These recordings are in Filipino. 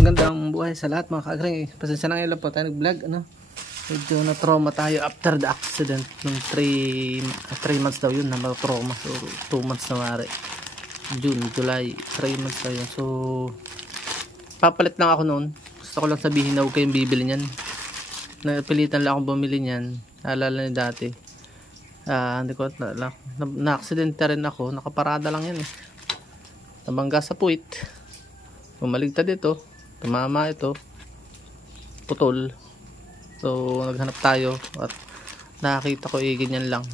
Magandang buhay sa lahat mga ka-agreng. Pasensya na ngayon lang po tayo nag-vlog. Medyo na-trauma tayo after the accident. Nung 3 months daw yun na trauma. So 2 months na mare. June, July, 3 months daw yun. So papalit lang ako noon. Gusto ko lang sabihin na huwag kayong bibili niyan. Napilitan lang akong bumili niyan. Alala ni dati. Hindi ko na-accident rin ako. Nakaparada lang yan eh. Nabangga sa puwit. Bumaligtad ito. Tumama ito. Putol. So naghanap tayo at nakakita ko ganyan lang.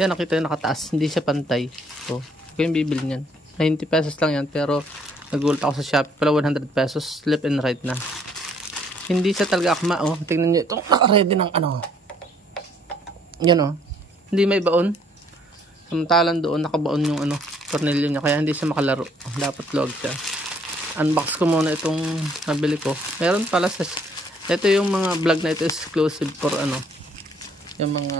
Yan, nakita yung nakataas. Hindi siya pantay. So kung bibili niyan, 90 pesos lang yan. Pero nagulat ako sa Shopee pala 100 pesos. Left and right na. Hindi siya talaga akma. Oh, tingnan niyo itong naka-ready ng ano. Yan oh. Hindi may baon. Samantalang doon nakabaon yung ano, tornilyo niya. Kaya hindi siya makalaro. Dapat log siya. Unbox ko muna itong nabili ko. Meron pala sa ito yung mga vlog na ito exclusive for ano. Yung mga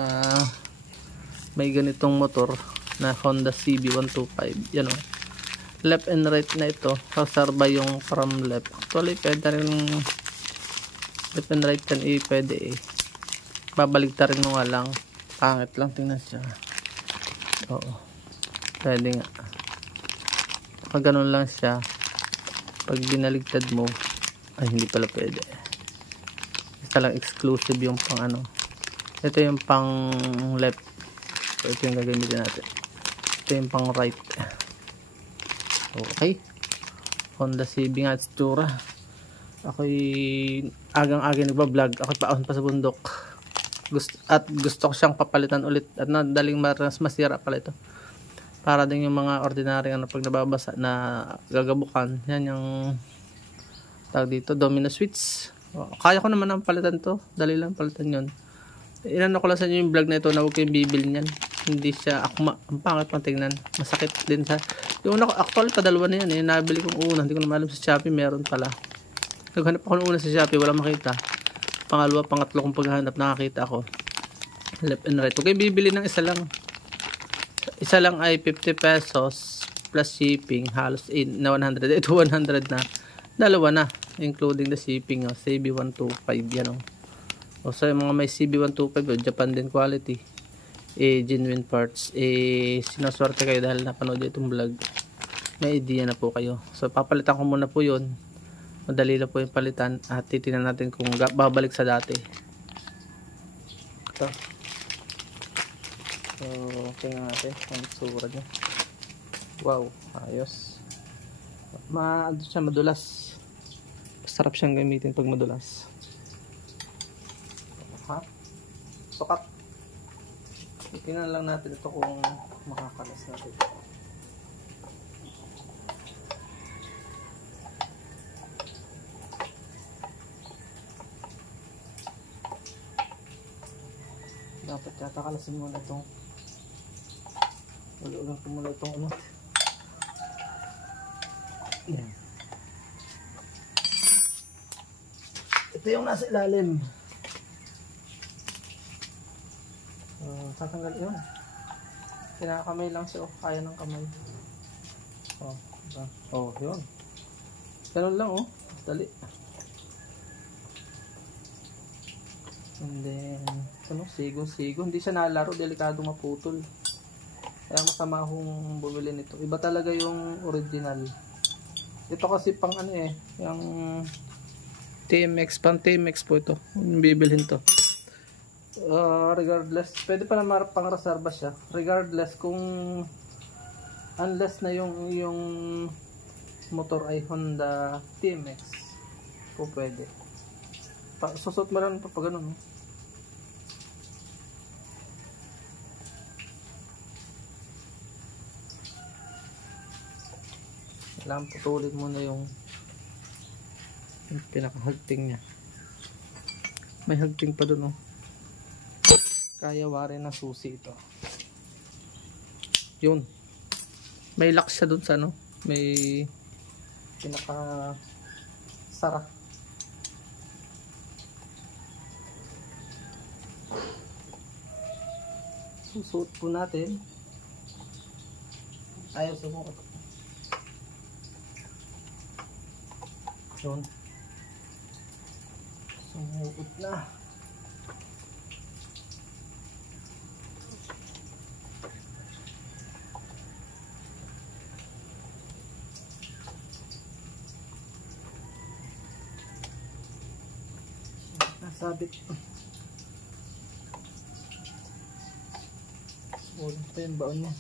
may ganitong motor na Honda CB125. Yan oh. Left and right na ito. Reserva yung from left. Actually pwede rin left and right kan pwede eh. Babalik ta rin nung lang. Pangit lang, tingnan siya. Oo. Pwede nga. Pag ganun lang siya, pag binaligtad mo, ay hindi pala pwede. Ito lang exclusive yung pang ano. Ito yung pang left. So ito yung gagamitin natin. Ito yung pang right. Okay. Honda CB nga tsura. Ako'y agang-aga nagbablog. Ako'y paon pa sa bundok. Gusto ko siyang papalitan ulit. At nadaling masira pala ito. Para din yung mga ordinary ano, pag nababasa na gagabukan. Yan yung tawag dito, domino switch. Kaya ko naman ang palitan to. Dali lang palitan yun. Inano ko lang sa inyo yung vlog na ito na huwag kayong bibili niyan. Hindi siya akma. Ang pangit pang tingnan. Masakit din sa yung una ko. Actually padalawa na yan eh. Nabili kong una. Hindi ko naman alam sa Shopee meron pala. Naghanap ako ng una sa Shopee. Wala makita. Pangalawa, pangatlo kong paghahanap nakakita ako. Left and right. Huwag kayong bibili ng isa lang. Isa lang ay 50 pesos plus shipping, halos na 100. Ito 100 na. Dalawa na, including the shipping. CB125 yan o. So yung mga may CB125, Japan din quality. Genuine parts. Sinaswerte kayo dahil napanood itong vlog. May idea na po kayo. So papalitan ko muna po yun. Madali lang po yung palitan. At titignan natin kung babalik sa dati. Ito. So, tingnan natin ang tsura niya. Wow, ayos. Siya madulas. Sarap siyang gamitin pag madulas. Ha? Sukat. Tingnan lang natin ito kung makakalas natin. Dapat yata kalasin muna itong ulang ko muna itong ano. Yan. Ito yung nasa ilalim. Tatanggal yun. Kinakamay lang siya. Kaya ng kamay. Yun. Ganun lang oh. Dali. And then sigo. Hindi siya nalaro. Delikado maputol. Kaya masama akong bumili nito. Iba talaga yung original. Ito kasi pang ano eh. Yung TMX. Pang TMX po ito. Bibilhin to. Regardless. Pwede pa naman pang reserva siya. Regardless kung unless na yung motor ay Honda TMX. Po pwede. Susot mo lang pa ganun. Kailangan putulin muna yung pinakahagting niya. May hagting pa dun oh. Kaya wari na susi ito. Yun. May lock siya dun sa ano. May pinaka sara. Susuot po natin. Ayaw sumukot. Yun. Sumuot na. Nasabit. Ulit pa yung baon niya.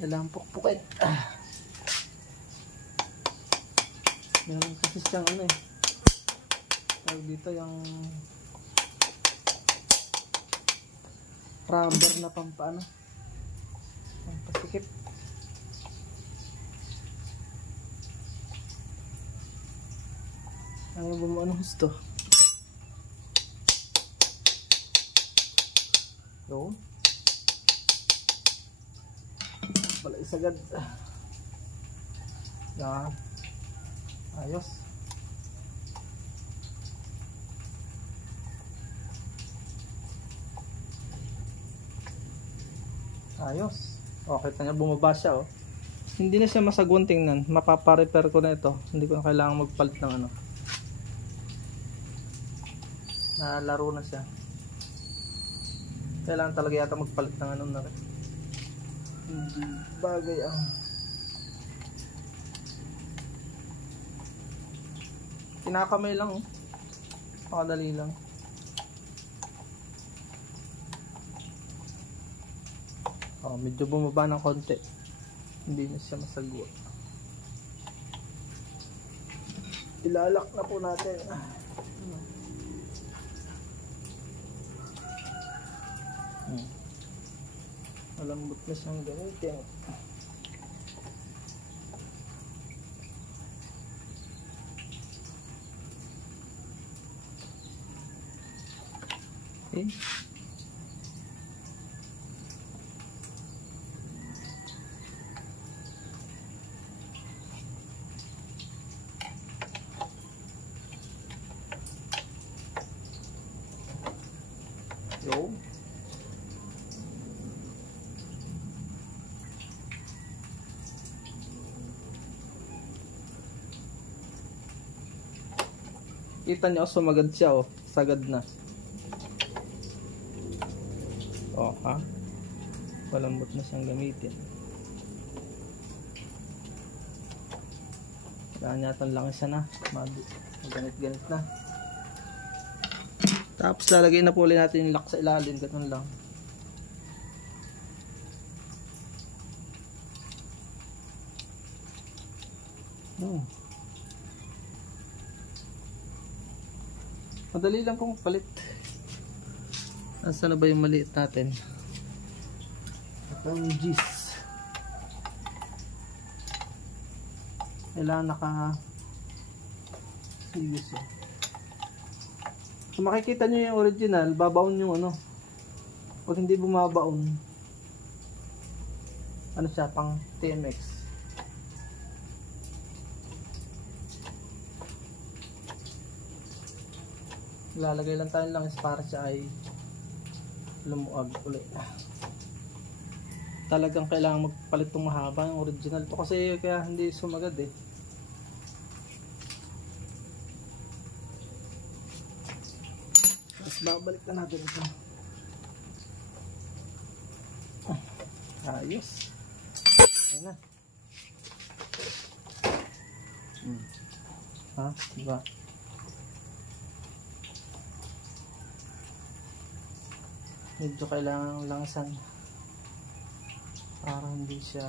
Kailangan pukpukin. Meron kasi siyang ano eh. Tawag dito yung rubber na pampaano. Pampasikip. Ano ba mo ano gusto? Yun. Pala isagad. Yan. Ayos. Ayos. Okay, tanya bumaba siya oh. Hindi na siya masagwan tingnan. Mapapa-repair ko na ito. Hindi ko na kailangan magpalit ng ano. Nalaro na siya. Kailangan talaga yata magpalit ng ano na rin. Hindi bagay ang kinakamay lang oh. Pakadali lang. Oh, medyo bumaba ng konti. Hindi na siya masagwa. Ilalak na po natin. Malambot na siyang gamitin. Okay. Yo. Kita niyo sumagad siya oh, sagad na. Oh, ha? Malambot na siyang gamitin. Kailangan yata lang isa na. Maganit-ganit na. Tapos lalagay na po ulit natin yung lock sa ilalim. Ganun lang. Madali lang pong palit. Nasaan na ba yung maliit natin? Ito yung G's. Kailangan naka-series eh. Kung makikita nyo yung original, babaon yung ano. Pag hindi bumabaon, ano siya, pang TMX. Lalagay lang tayo lang para siya ay lumuag ulit. Talagang kailangan magpalit itong mahaba yung original to kasi kaya hindi sumagad eh. Tapos babalik na natin ito. Ayos. Ayan na. Ha? Diba? Medyo kailangan langsan para hindi siya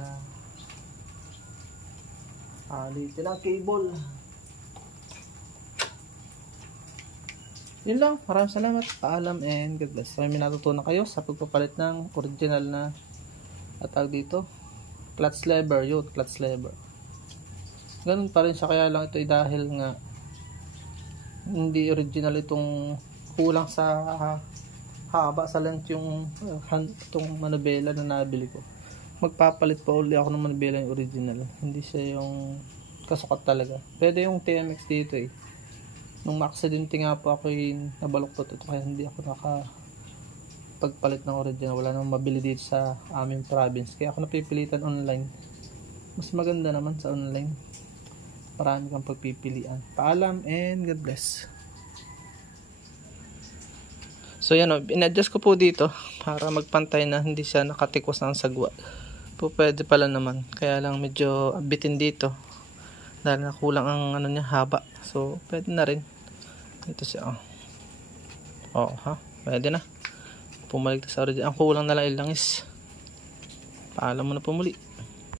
alitin ang cable. Yun lang, maraming salamat, paalam and God bless. May natutunan kayo sa pagpapalit ng original na atag dito, clutch lever. Yun, clutch lever ganun pa rin siya, kaya lang ito ay dahil nga hindi original itong kulang sa haba sa length yung itong manubela na nabili ko. Magpapalit pa uli ako ng manubela yung original. Hindi siya yung kasukat talaga. Pwede yung TMX dito eh. Nung ma-accidente nga po ako yung nabaluktot ito kaya hindi ako pagpalit ng original. Wala namang mabili dito sa aming province. Kaya ako napipilitan online. Mas maganda naman sa online. marami kang pagpipilian. Paalam and God bless. So yan o, in-adjust ko po dito para magpantay na hindi siya nakatikos ng sagwa. Po pwede pala naman, kaya lang medyo abitin dito dahil nakulang ang ano niya, haba. So pwede na rin. Ito siya pwede na. Pumalik sa original. Ang kulang na lang ilangis. Paalam mo na po muli.